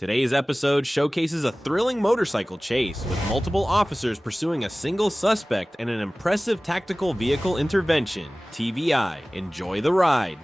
Today's episode showcases a thrilling motorcycle chase, with multiple officers pursuing a single suspect and an impressive tactical vehicle intervention. TVI, enjoy the ride.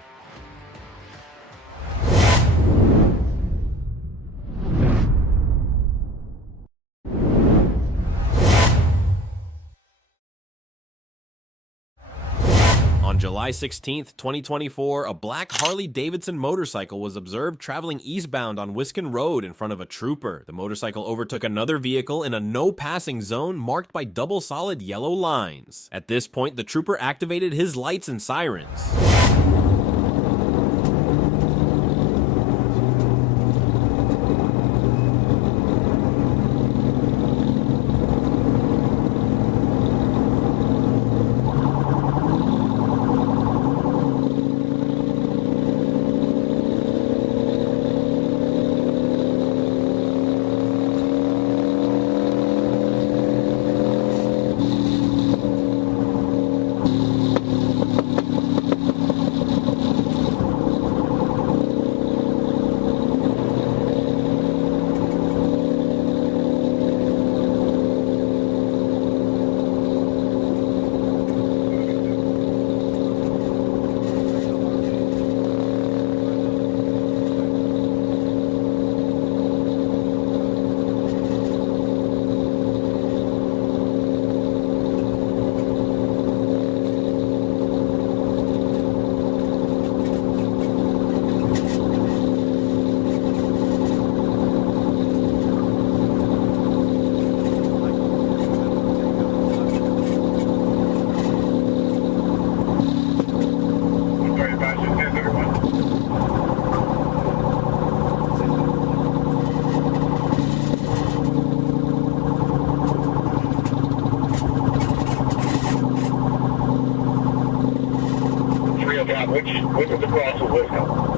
On July 16, 2024, a black Harley-Davidson motorcycle was observed traveling eastbound on Wisconsin Road in front of a trooper. The motorcycle overtook another vehicle in a no-passing zone marked by double solid yellow lines. At this point, the trooper activated his lights and sirens. Which is the cross of Wisconsin?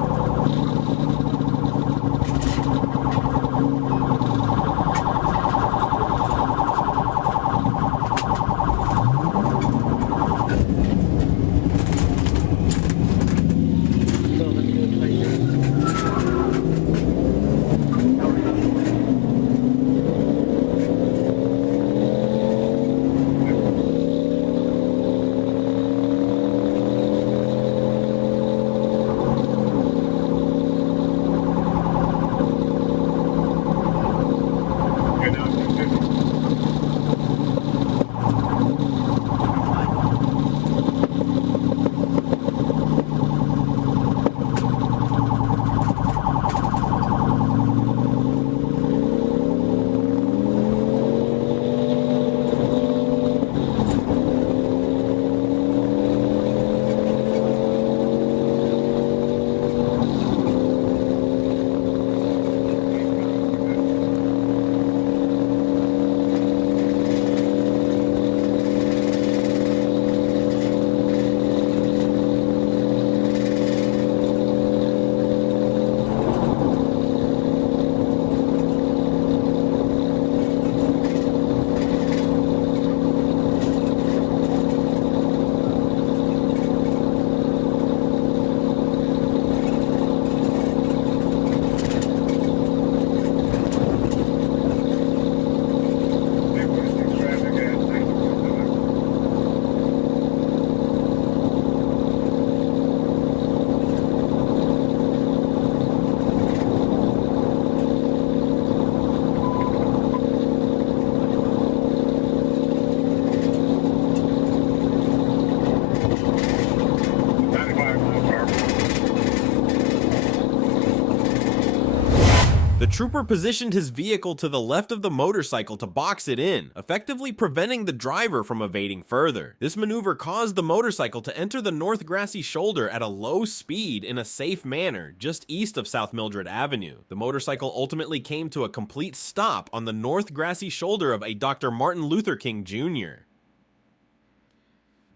The trooper positioned his vehicle to the left of the motorcycle to box it in, effectively preventing the driver from evading further. This maneuver caused the motorcycle to enter the North Grassy Shoulder at a low speed in a safe manner, just east of South Mildred Avenue. The motorcycle ultimately came to a complete stop on the North Grassy Shoulder of a Dr. Martin Luther King Jr.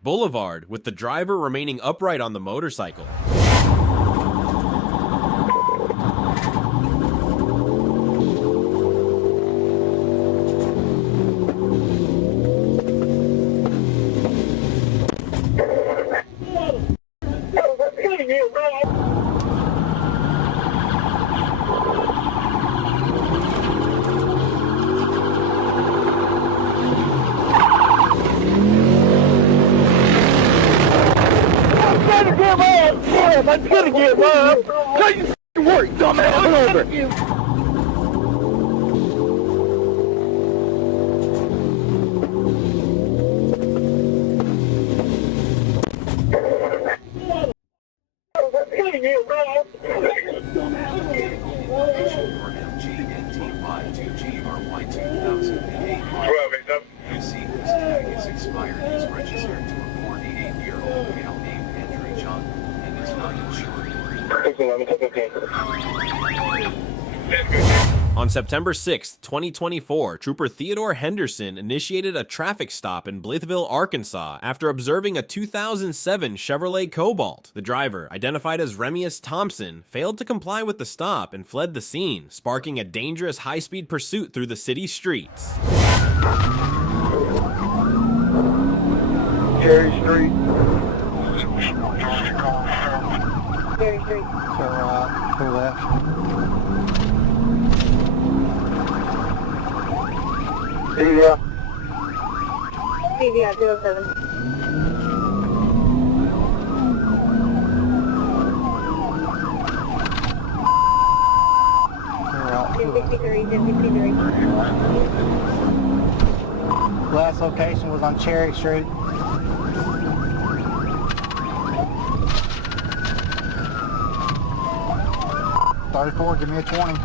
Boulevard, with the driver remaining upright on the motorcycle. Let's get it, get love. How you work, dumbass? Come over. Expired is registered to a 48-year-old male named Andrew Chung and is not insured. On September 6, 2024, Trooper Theodore Henderson initiated a traffic stop in Blytheville, Arkansas after observing a 2007 Chevrolet Cobalt. The driver, identified as Remius Thompson, failed to comply with the stop and fled the scene, sparking a dangerous high-speed pursuit through the city streets. Cherry Street. Cherry Street. So, to the left. Yeah. PVI 207. To the right. 263, 263. Last location was on Cherry Street. $34, give me a 20. I got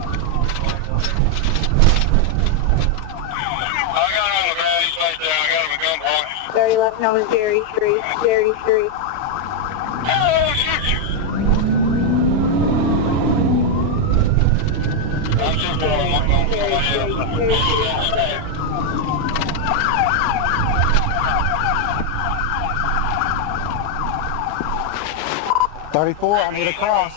him on the ground. He's face down. I got him a gunpoint. 30 left known as Cherry Street. Cherry Street. Oh, shoot you. I'm just blowing my gun. $34, I need a cross.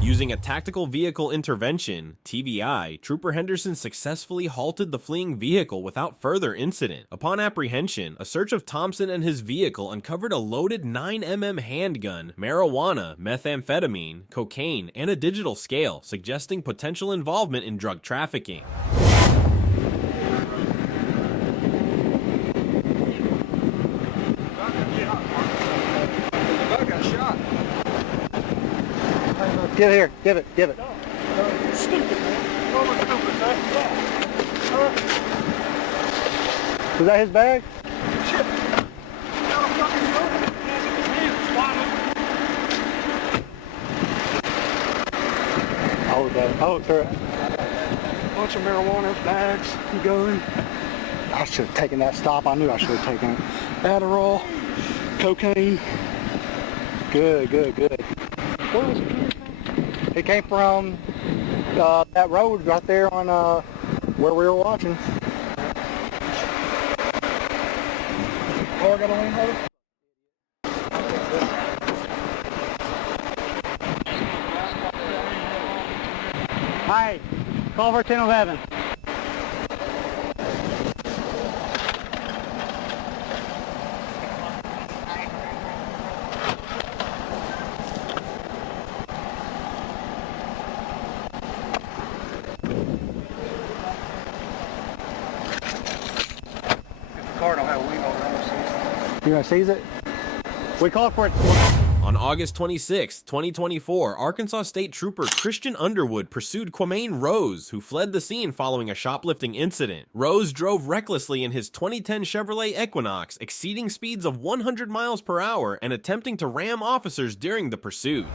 Using a tactical vehicle intervention, TVI, Trooper Henderson successfully halted the fleeing vehicle without further incident. Upon apprehension, a search of Thompson and his vehicle uncovered a loaded 9mm handgun, marijuana, methamphetamine, cocaine, and a digital scale, suggesting potential involvement in drug trafficking. Give it here, give it, give it. Is that his bag? Oh, sir. Bunch of marijuana bags, gun. I should have taken that stop. I knew I should have taken it. Adderall, cocaine. Good, good, good. Where was it? He came from that road right there on where we were watching. Car got a lane holder? Hi, call for 1011. Car don't have a lane holder. You gonna seize it? We called for it. On August 26, 2024, Arkansas State Trooper Christian Underwood pursued Quamaine Rose, who fled the scene following a shoplifting incident. Rose drove recklessly in his 2010 Chevrolet Equinox, exceeding speeds of 100 miles per hour and attempting to ram officers during the pursuit.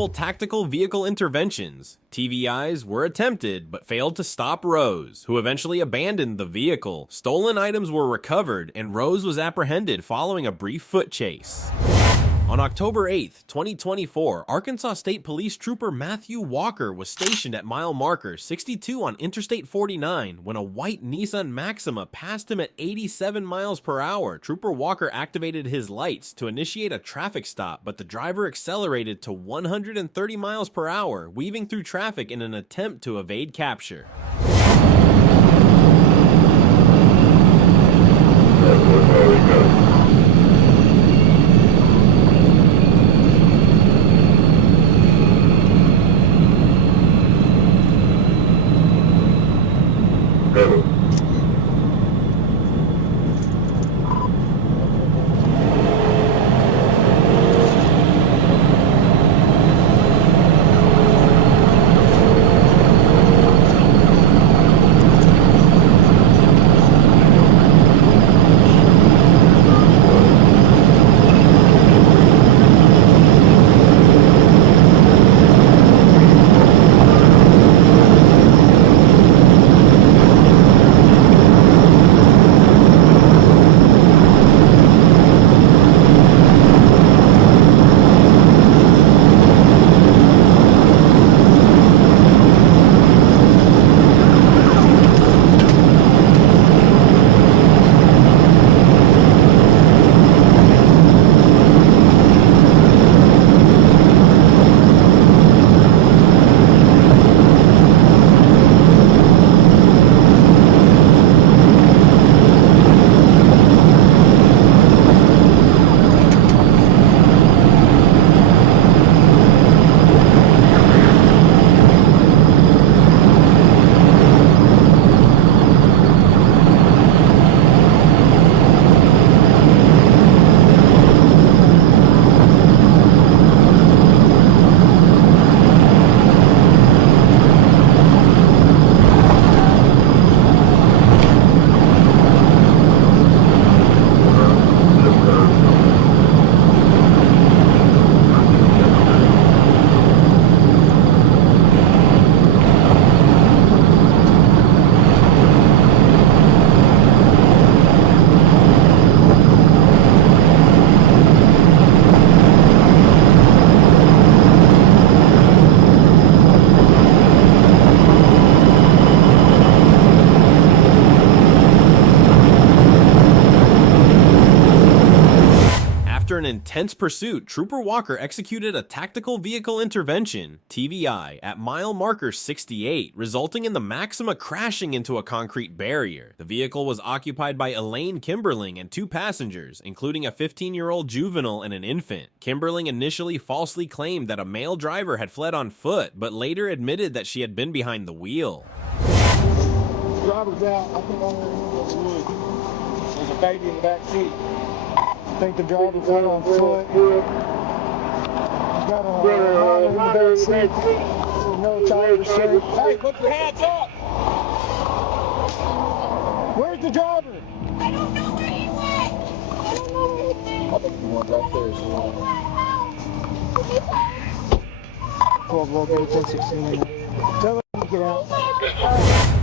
multiple tactical vehicle interventions. TVIs were attempted, but failed to stop Rose, who eventually abandoned the vehicle. Stolen items were recovered, and Rose was apprehended following a brief foot chase. On October 8th, 2024, Arkansas State Police Trooper Matthew Walker was stationed at mile marker 62 on Interstate 49 when a white Nissan Maxima passed him at 87 miles per hour. Trooper Walker activated his lights to initiate a traffic stop, but the driver accelerated to 130 miles per hour, weaving through traffic in an attempt to evade capture. After an intense pursuit, Trooper Walker executed a tactical vehicle intervention, TVI, at mile marker 68, resulting in the Maxima crashing into a concrete barrier. The vehicle was occupied by Elaine Kimberling and 2 passengers, including a 15-year-old juvenile and an infant. Kimberling initially falsely claimed that a male driver had fled on foot, but later admitted that she had been behind the wheel. Driver's out. I think I'm in the woods. There's a baby in the back seat. I think the driver's out on foot. Got a mom in the back seat. No tire restraint. Hey, put your hands up! Where's the driver? I don't know where he went. I don't know where he went. I think the one's up there. So. 12, 10, 16. Tell him to get out.